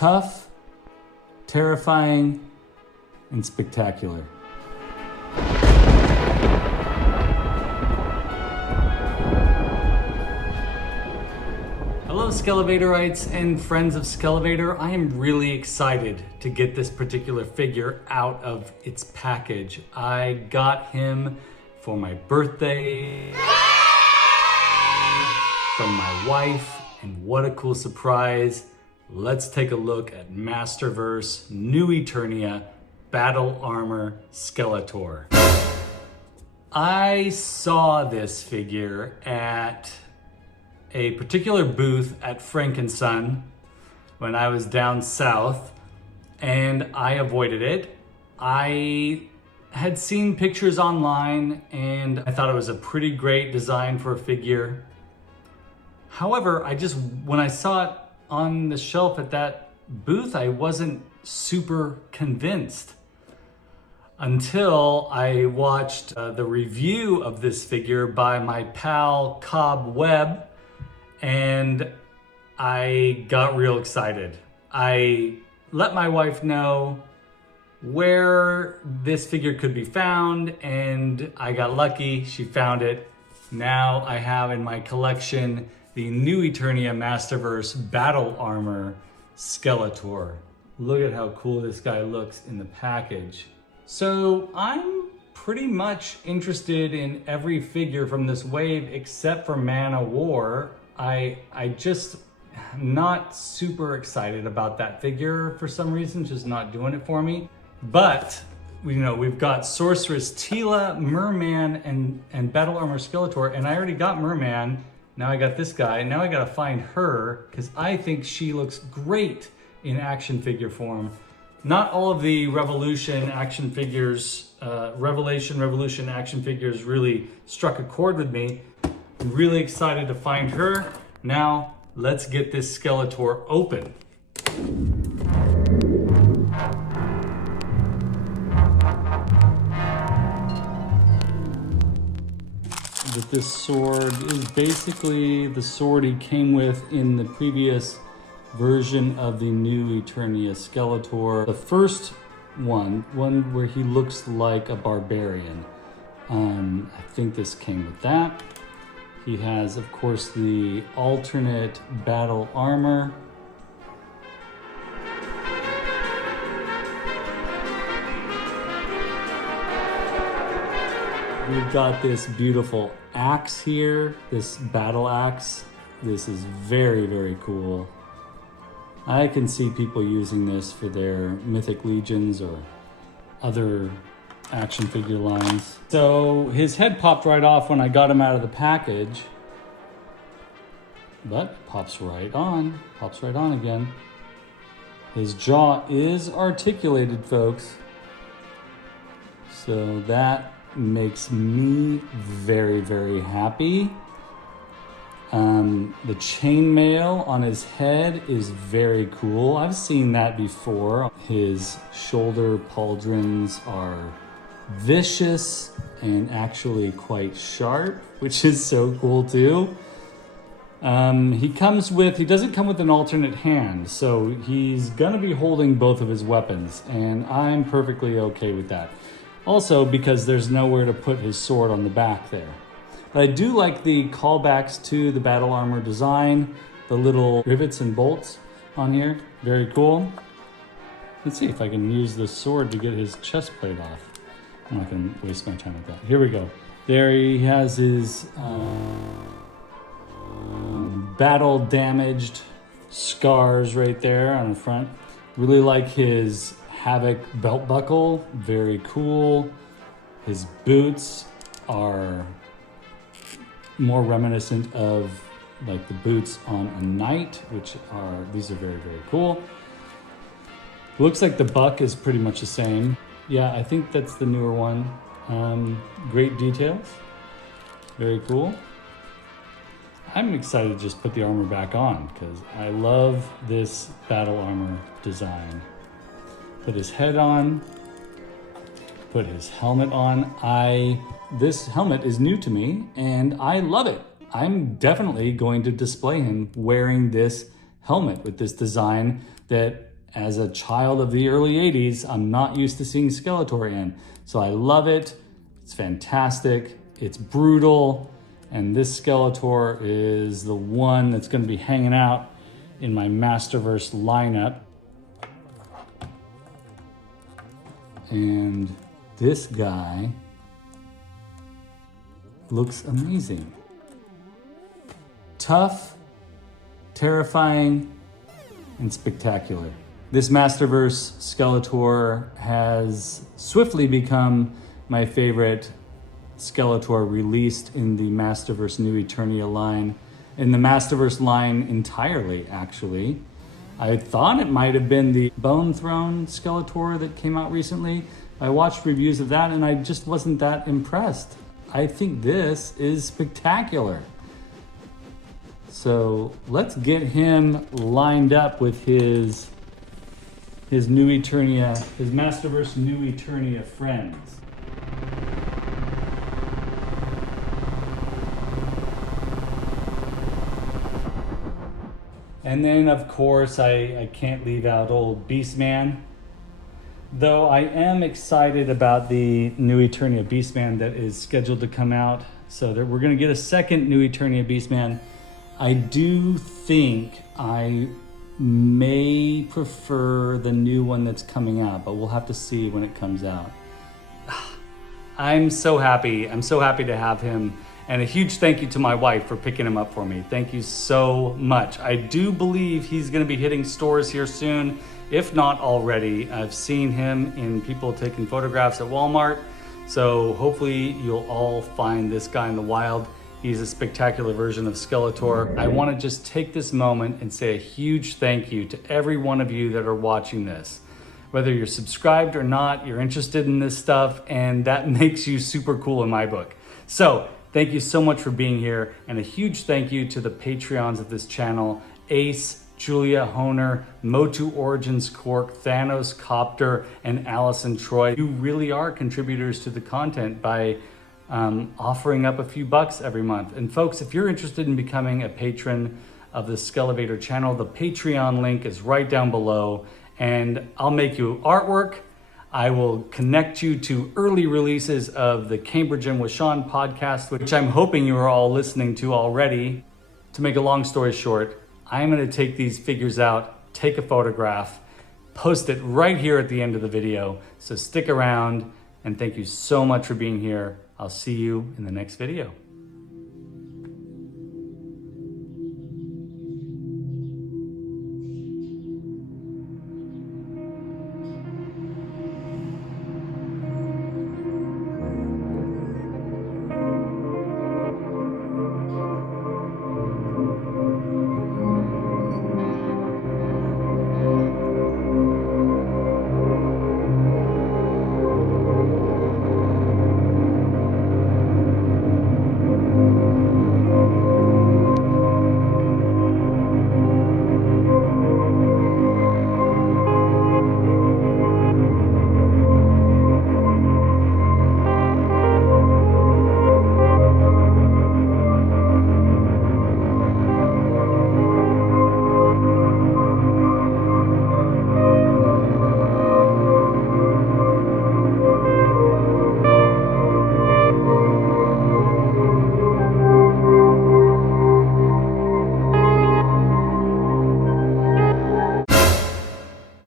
tough, terrifying, and spectacular. Hello Skele Vaderites and friends of Skele Vader. I am really excited to get this particular figure out of its package. I got him for my birthday from my wife, and what a cool surprise. Let's take a look at Masterverse New Eternia Battle Armor Skeletor. I saw this figure at a particular booth at Frank & Son when I was down south, and I avoided it. I had seen pictures online and I thought it was a pretty great design for a figure. However, when I saw it on the shelf at that booth, I wasn't super convinced until I watched the review of this figure by my pal Cobb Webb, and I got real excited. I let my wife know where this figure could be found, and I got lucky, she found it. Now I have in my collection the New Eternia Masterverse Battle Armor Skeletor. Look at how cool this guy looks in the package. So I'm pretty much interested in every figure from this wave except for Man of War. I just am not super excited about that figure for some reason, just not doing it for me. But we've got Sorceress Teela, Merman, and Battle Armor Skeletor, and I already got Merman. Now I got this guy. Now I gotta find her because I think she looks great in action figure form. Not all of the Revolution action figures, Revolution action figures really struck a chord with me. I'm really excited to find her. Now let's get this Skeletor open. That this sword is basically the sword he came with in the previous version of the New Eternia Skeletor. The first one where he looks like a barbarian. I think this came with that. He has, of course, the alternate battle armor. We've got this beautiful axe here, this battle axe. This is very, very cool. I can see people using this for their Mythic Legions or other action figure lines. So his head popped right off when I got him out of the package, but pops right on again. His jaw is articulated, folks. So that makes me very, very happy. The chainmail on his head is very cool. I've seen that before. His shoulder pauldrons are vicious and actually quite sharp, which is so cool too. He doesn't come with an alternate hand, so he's gonna be holding both of his weapons, and I'm perfectly okay with that. Also, because there's nowhere to put his sword on the back there. But I do like the callbacks to the battle armor design, the little rivets and bolts on here, very cool. Let's see if I can use this sword to get his chest plate off. I'm not gonna waste my time with that. Here we go. There he has his battle damaged scars right there on the front. Really like his Havoc belt buckle, very cool. His boots are more reminiscent of like the boots on a knight, these are very, very cool. Looks like the buck is pretty much the same. Yeah, I think that's the newer one. Great details, very cool. I'm excited to just put the armor back on because I love this battle armor design. Put his head on, put his helmet on. This helmet is new to me and I love it. I'm definitely going to display him wearing this helmet with this design that as a child of the early 80s, I'm not used to seeing Skeletor in. So I love it. It's fantastic. It's brutal. And this Skeletor is the one that's going to be hanging out in my Masterverse lineup. And this guy looks amazing. Tough, terrifying, and spectacular. This Masterverse Skeletor has swiftly become my favorite Skeletor released in the Masterverse New Eternia line. In the Masterverse line entirely, actually. I thought it might have been the Bone Throne Skeletor that came out recently. I watched reviews of that and I just wasn't that impressed. I think this is spectacular. So let's get him lined up with his New Eternia, his Masterverse New Eternia friends. And then, of course, I can't leave out old Beastman. Though I am excited about the New Eternia Beastman that is scheduled to come out. So that we're going to get a second New Eternia Beastman. I do think I may prefer the new one that's coming out, but we'll have to see when it comes out. I'm so happy. I'm so happy to have him. And a huge thank you to my wife for picking him up for me. Thank you so much. I do believe he's going to be hitting stores here soon, if not already. I've seen him in people taking photographs at Walmart. So hopefully you'll all find this guy in the wild. He's a spectacular version of Skeletor. I want to just take this moment and say a huge thank you to every one of you that are watching this. Whether you're subscribed or not, you're interested in this stuff, and that makes you super cool in my book. So thank you so much for being here, and a huge thank you to the Patreons of this channel, Ace, Julia Honer, MotuOriginsCork, Thanos Copter, and Allison Troy. You really are contributors to the content by offering up a few bucks every month. And folks, if you're interested in becoming a patron of the Skele Vader channel, the Patreon link is right down below, and I'll make you artwork. I will connect you to early releases of the Cambridge and with Sean podcast, which I'm hoping you are all listening to already. To make a long story short, I'm going to take these figures out, take a photograph, post it right here at the end of the video. So stick around, and thank you so much for being here. I'll see you in the next video.